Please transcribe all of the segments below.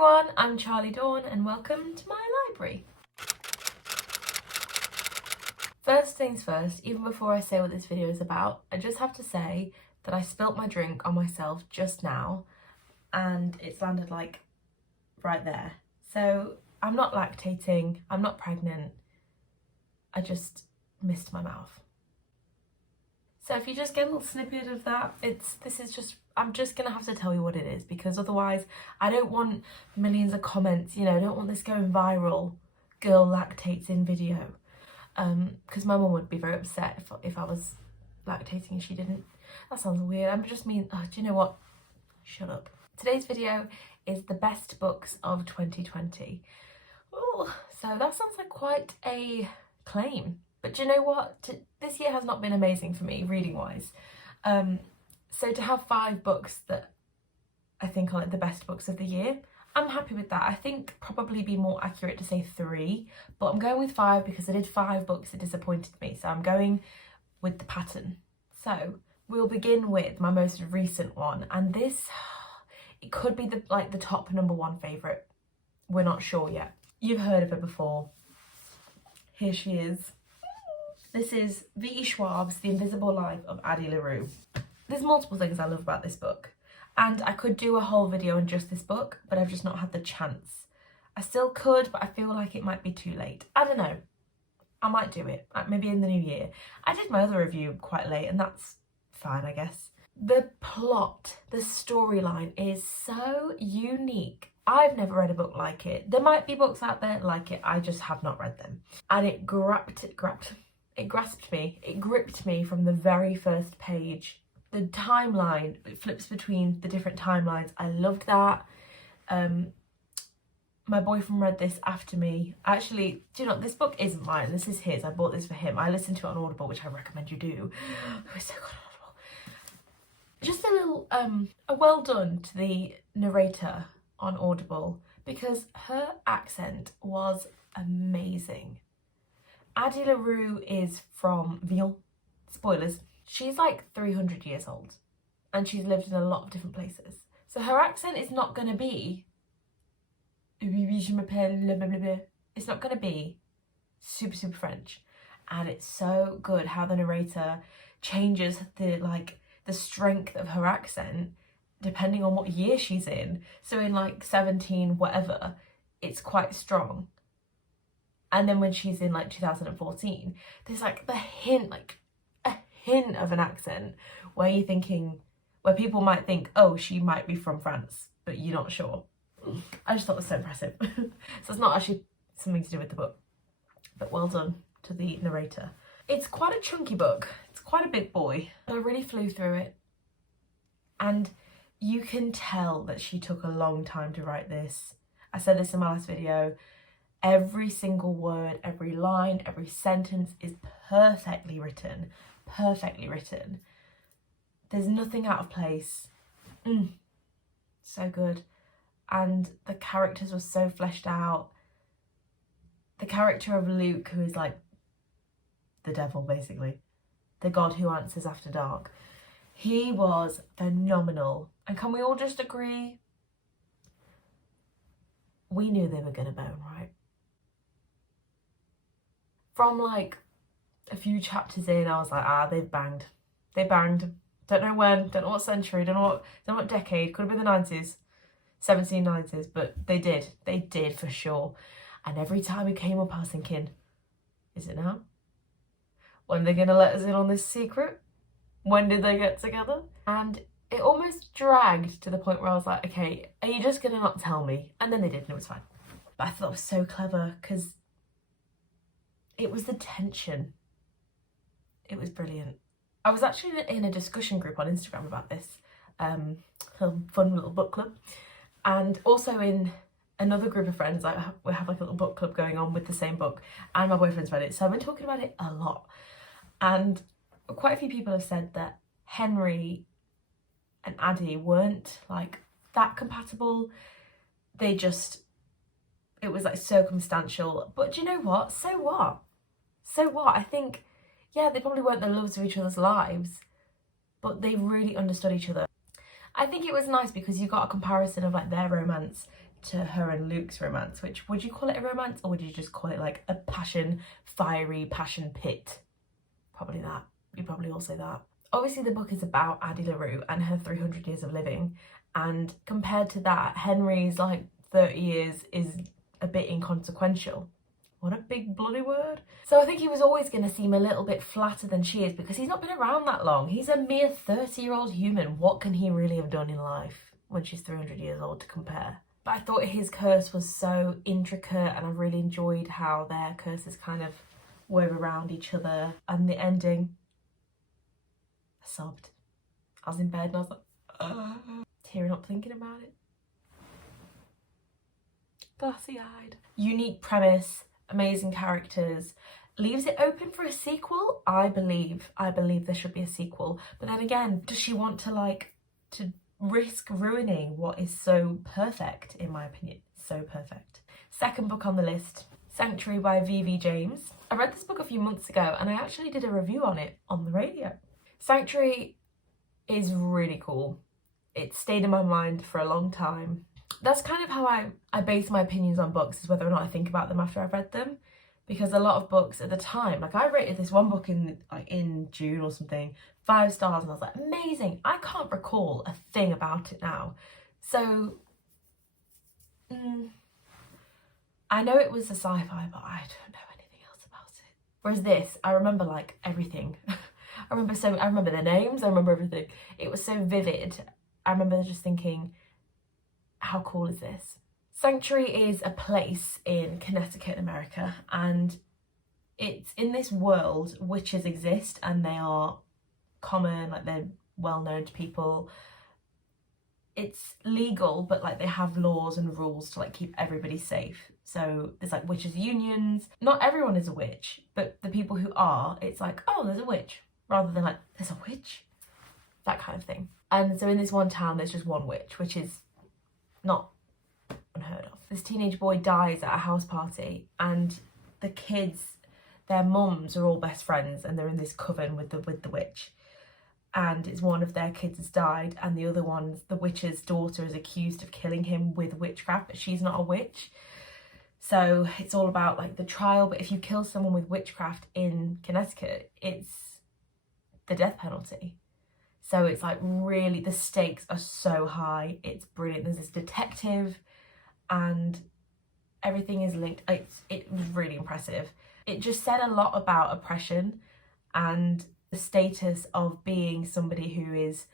everyone, I'm Charlie Dawn and welcome to my library. First things first, even before I say what this video is about, I just have to say that I spilt my drink on myself just now and it's landed like right there. So I'm not lactating, I'm not pregnant, I just missed my mouth. So if you just get a little snippet of that, I'm just gonna have to tell you what it is, because otherwise I don't want millions of comments, I don't want this going viral, girl lactates in video. Because my mum would be very upset if I was lactating and she didn't. That sounds weird. Do you know what? Shut up. Today's video is the best books of 2020. Oh, so that sounds like quite a claim. But do you know what? This year has not been amazing for me, reading-wise. So to have 5 books that I think are like the best books of the year, I'm happy with that. I think probably be more accurate to say 3, but I'm going with 5 because I did 5 books that disappointed me. So I'm going with the pattern. So we'll begin with my most recent one. And this, it could be the top #1 favourite. We're not sure yet. You've heard of her before. Here she is. This is V.E. Schwab's The Invisible Life of Addie LaRue. There's multiple things I love about this book. And I could do a whole video on just this book, but I've just not had the chance. I still could, but I feel like it might be too late. I don't know. I might do it, maybe in the new year. I did my other review quite late, and that's fine, I guess. The plot, the storyline is so unique. I've never read a book like it. There might be books out there like it, I just have not read them. And it gripped me. It gripped me from the very first page. The timeline, it flips between the different timelines. I loved that. My boyfriend read this after me. Actually, do you know, this book isn't mine. This is his. I bought this for him. I listened to it on Audible, which I recommend you do. It was so good on Audible. Just a little, a well done to the narrator on Audible, because her accent was amazing. Addie LaRue is from Vion. Spoilers. She's like 300 years old and she's lived in a lot of different places. So her accent is not going to be, it's not going to be super French. And it's so good how the narrator changes the strength of her accent depending on what year she's in. So in like 17 whatever, it's quite strong. And then when she's in like 2014, there's like the hint of an accent where people might think, oh, she might be from France, but you're not sure. I just thought it was so impressive. So it's not actually something to do with the book, but well done to the narrator. It's quite a chunky book. It's quite a big boy. I really flew through it. And you can tell that she took a long time to write this. I said this in my last video. Every single word, every line, every sentence is perfectly written. There's nothing out of place. So good. And the characters were so fleshed out. The character of Luke, who is like the devil basically, the god who answers after dark, he was phenomenal. And can we all just agree, we knew they were gonna bone, right? From like a few chapters in, I was like, they've banged. They banged. Don't know when, don't know what century, don't know what decade, could have been the 90s, 1790s, but they did. They did for sure. And every time we came up, I was thinking, is it now? When are they gonna let us in on this secret? When did they get together? And it almost dragged to the point where I was like, okay, are you just gonna not tell me? And then they did, and it was fine. But I thought it was so clever because it was the tension. It was brilliant. I was actually in a discussion group on Instagram about this, a fun little book club, and also in another group of friends. We have like a little book club going on with the same book, and my boyfriend's read it, so I've been talking about it a lot. And quite a few people have said that Henry and Addie weren't like that compatible. It was like circumstantial. But do you know what? So what? I think, yeah, they probably weren't the loves of each other's lives, but they really understood each other. I think it was nice because you got a comparison of like their romance to her and Luke's romance, which, would you call it a romance or would you just call it like a fiery passion pit? Probably that. You probably all say that. Obviously the book is about Addie LaRue and her 300 years of living, and compared to that, Henry's like 30 years is a bit inconsequential. What a big bloody word. So I think he was always going to seem a little bit flatter than she is because he's not been around that long. He's a mere 30-year-old human. What can he really have done in life when she's 300 years old to compare? But I thought his curse was so intricate, and I really enjoyed how their curses kind of wove around each other. And the ending, I sobbed. I was in bed and I was like, tearing up thinking about it. Glassy-eyed. Unique premise, amazing characters, leaves it open for a sequel. I believe there should be a sequel. But then again, does she want to risk ruining what is so perfect, in my opinion? So perfect. Second book on the list, Sanctuary by V.V. James. I read this book a few months ago and I actually did a review on it on the radio. Sanctuary is really cool. It stayed in my mind for a long time. That's kind of how I base my opinions on books, is whether or not I think about them after I've read them. Because a lot of books at the time, like I rated this one book in June or something, 5 stars, and I was like, amazing. I can't recall a thing about it now. So, I know it was a sci-fi, but I don't know anything else about it. Whereas this, I remember like everything. I remember their names, I remember everything. It was so vivid. I remember just thinking, how cool is this? Sanctuary is a place in Connecticut, America, and it's in this world witches exist and they are common, like they're well known to people. It's legal, but like they have laws and rules to like keep everybody safe. So there's like witches unions. Not everyone is a witch, but the people who are, it's like, oh, there's a witch, rather than like, there's a witch, that kind of thing. And so in this one town, there's just one witch, which is not unheard of. This teenage boy dies at a house party, and the kids, their mums are all best friends, and they're in this coven with the witch. And it's one of their kids has died, and the other one, the witch's daughter, is accused of killing him with witchcraft, but she's not a witch. So it's all about like the trial, but if you kill someone with witchcraft in Connecticut, it's the death penalty. So it's like really, the stakes are so high. It's brilliant. There's this detective and everything is linked. It was really impressive. It just said a lot about oppression and the status of being somebody who is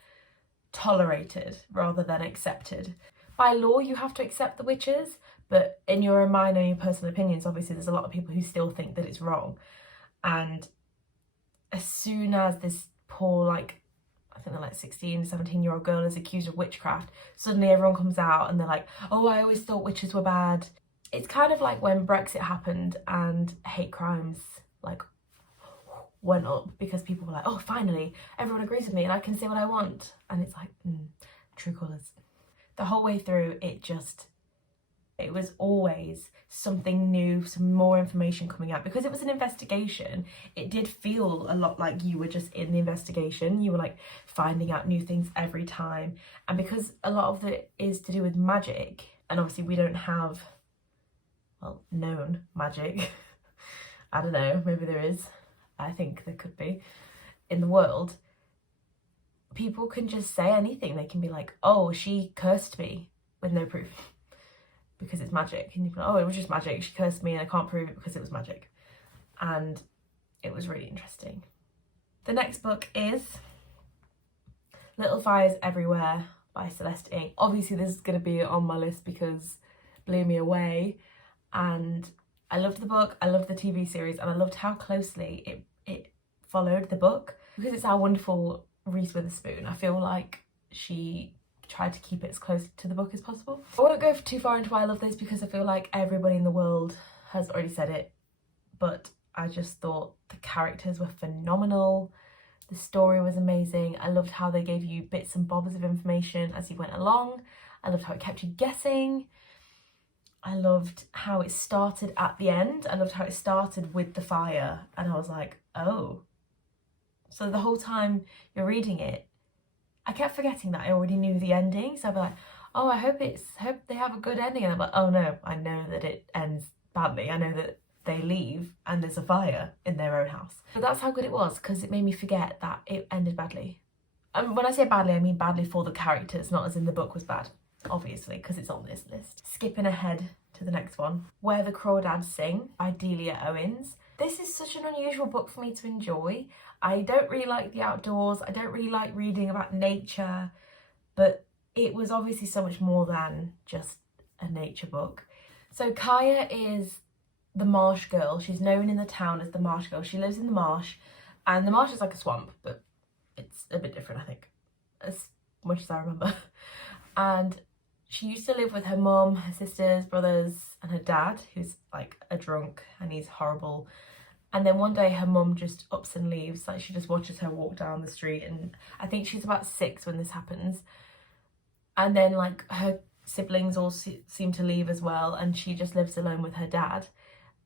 tolerated rather than accepted. By law, you have to accept the witches, but in your own mind and your personal opinions, obviously there's a lot of people who still think that it's wrong. And as soon as this poor, like, I think they're like 16, 17-year-old girl is accused of witchcraft, suddenly everyone comes out and they're like, oh, I always thought witches were bad. It's kind of like when Brexit happened and hate crimes like went up because people were like, oh, finally, everyone agrees with me and I can say what I want. And it's like, true colours. The whole way through, it was always something new, some more information coming out. Because it was an investigation, it did feel a lot like you were just in the investigation. You were like finding out new things every time. And because a lot of it is to do with magic, and obviously we don't have, well, known magic. I don't know, maybe there is. I think there could be in the world. People can just say anything. They can be like, oh, she cursed me, with no proof. Because it's magic, and you can, oh, it was just magic, she cursed me and I can't prove it because it was magic. And it was really interesting. The next book is Little Fires Everywhere by Celeste Ng. Obviously this is going to be on my list because it blew me away, and I loved the book, I loved the TV series, and I loved how closely it followed the book. Because it's our wonderful Reese Witherspoon, I feel like she tried to keep it as close to the book as possible. I won't go too far into why I love this because I feel like everybody in the world has already said it, but I just thought the characters were phenomenal, the story was amazing. I loved how they gave you bits and bobs of information as you went along. I loved how it kept you guessing. I loved how it started at the end. I loved how it started with the fire, and I was like, oh. So the whole time you're reading it, I kept forgetting that I already knew the ending. So I'd be like, oh, I hope they have a good ending. And I'm like, oh no, I know that it ends badly. I know that they leave and there's a fire in their own house. But that's how good it was, because it made me forget that it ended badly. And when I say badly, I mean badly for the characters, not as in the book was bad, obviously, because it's on this list. Skipping ahead to the next one, Where the Crawdads Sing by Delia Owens. This is such an unusual book for me to enjoy. I don't really like the outdoors. I don't really like reading about nature, but it was obviously so much more than just a nature book. So Kaya is the marsh girl. She's known in the town as the marsh girl. She lives in the marsh, and the marsh is like a swamp, but it's a bit different, I think, as much as I remember. And she used to live with her mum, her sisters, brothers, and her dad, who's like a drunk and he's horrible. And then one day her mum just ups and leaves. Like, she just watches her walk down the street, and I think she's about 6 when this happens. And then like her siblings all seem to leave as well, and she just lives alone with her dad,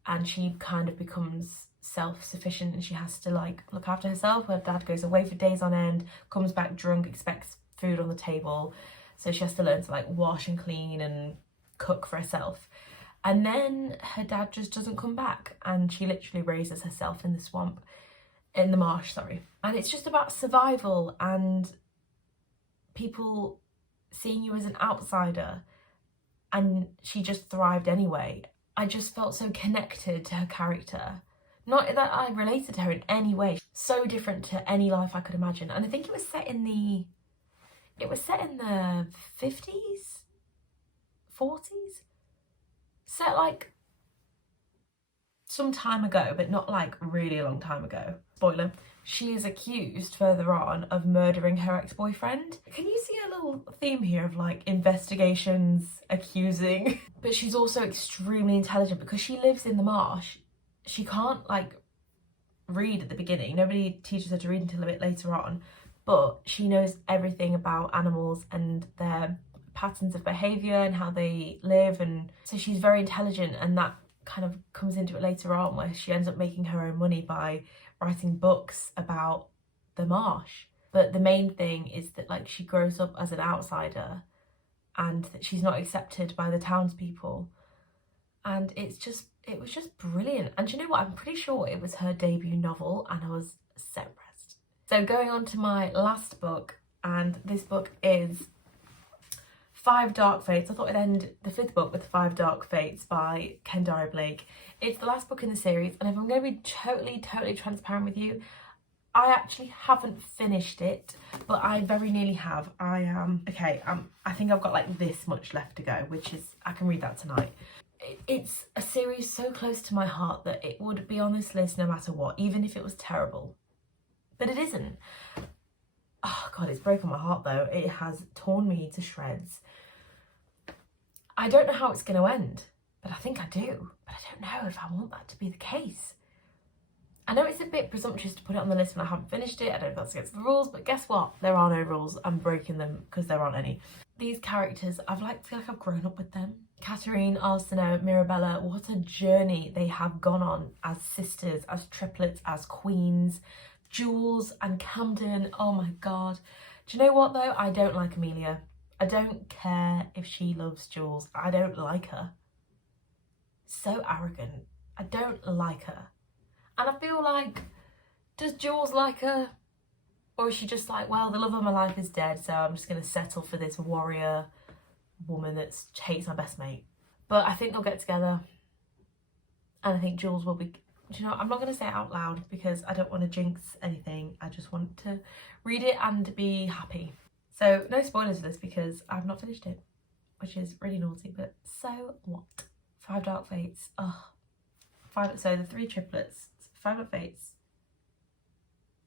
and she kind of becomes self-sufficient and she has to like look after herself. Her dad goes away for days on end, comes back drunk, expects food on the table, so she has to learn to like wash and clean and cook for herself. And then her dad just doesn't come back, and she literally raises herself in the swamp, in the marsh, sorry. And it's just about survival and people seeing you as an outsider, and she just thrived anyway. I just felt so connected to her character. Not that I related to her in any way. So different to any life I could imagine. And I think it was set in the 50s? 40s? Set like some time ago, but not like really a long time ago. Spoiler. She is accused further on of murdering her ex-boyfriend. Can you see a little theme here of like investigations, accusing? But she's also extremely intelligent because she lives in the marsh. She can't like read at the beginning. Nobody teaches her to read until a bit later on, but she knows everything about animals and their patterns of behaviour and how they live, and so she's very intelligent, and that kind of comes into it later on where she ends up making her own money by writing books about the marsh. But the main thing is that like she grows up as an outsider and that she's not accepted by the townspeople, and it was just brilliant. And do you know what, I'm pretty sure it was her debut novel, and I was so impressed. So going on to my last book, and this book is 5 Dark Fates. I thought I'd end the 5th book with 5 Dark Fates by Kendare Blake. It's the last book in the series, and if I'm going to be totally transparent with you, I actually haven't finished it, but I very nearly have. I think I've got like this much left to go, which is, I can read that tonight. It's a series so close to my heart that it would be on this list no matter what, even if it was terrible. But it isn't. Oh God, it's broken my heart though. It has torn me to shreds. I don't know how it's going to end, but I think I do. But I don't know if I want that to be the case. I know it's a bit presumptuous to put it on the list when I haven't finished it. I don't know if that's against the rules, but guess what? There are no rules. I'm breaking them because there aren't any. These characters, I feel like I've grown up with them. Catherine, Arsinoe, Mirabella, what a journey they have gone on as sisters, as triplets, as queens. Jules and Camden, oh my God. Do you know what though? I don't like Amelia. I don't care if she loves Jules. I don't like her. So arrogant. I don't like her. And I feel like, does Jules like her? Or is she just like, well, the love of my life is dead, so I'm just going to settle for this warrior woman that hates my best mate. But I think they'll get together. And I think Jules will be... Do you know, I'm not going to say it out loud because I don't want to jinx anything. I just want to read it and be happy. So no spoilers for this because I've not finished it, which is really naughty, but so what? 5 Dark Fates. So the 3 triplets. 5 Dark Fates,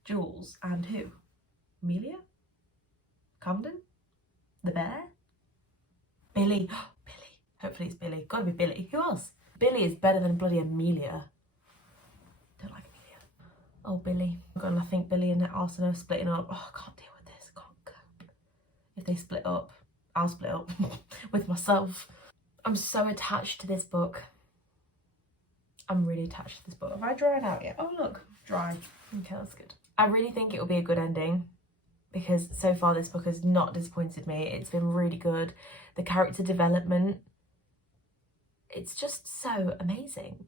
Jules, and who? Amelia? Camden? The bear? Billy. Billy. Hopefully it's Billy. Gotta be Billy. Who else? Billy is better than bloody Amelia. Don't like Amelia. Oh, Billy. And I think Billy and Arsinoe are splitting up. Oh, I can't deal with this. I can't cope. If they split up, I'll split up with myself. I'm so attached to this book. I'm really attached to this book. Have I dried out yet? Oh look, dry. Okay, that's good. I really think it will be a good ending. because so far this book has not disappointed me. It's been really good. The character development, it's just so amazing.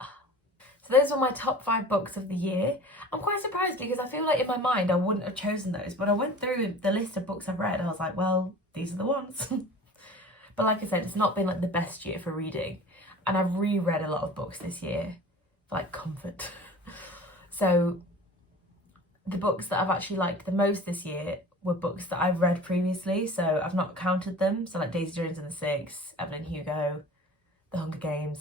So those were my top 5 books of the year. I'm quite surprised because I feel like in my mind I wouldn't have chosen those, but I went through the list of books I've read and I was like, well, these are the ones. But like I said, it's not been like the best year for reading, and I've reread a lot of books this year for like comfort. So the books that I've actually liked the most this year were books that I've read previously, so I've not counted them. So like Daisy Jones and the Six, Evelyn Hugo, The Hunger Games,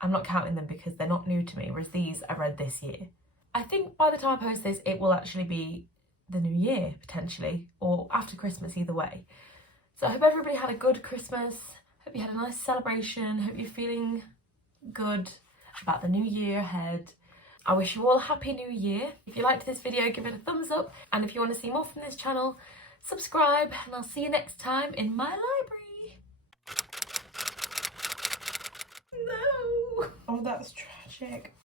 I'm not counting them because they're not new to me, whereas these I read this year. I think by the time I post this, it will actually be the new year, potentially, or after Christmas, either way. So I hope everybody had a good Christmas, hope you had a nice celebration, hope you're feeling good about the new year ahead. I wish you all a happy new year. If you liked this video, give it a thumbs up, and if you want to see more from this channel, subscribe, and I'll see you next time in my library. No! Oh, that's tragic.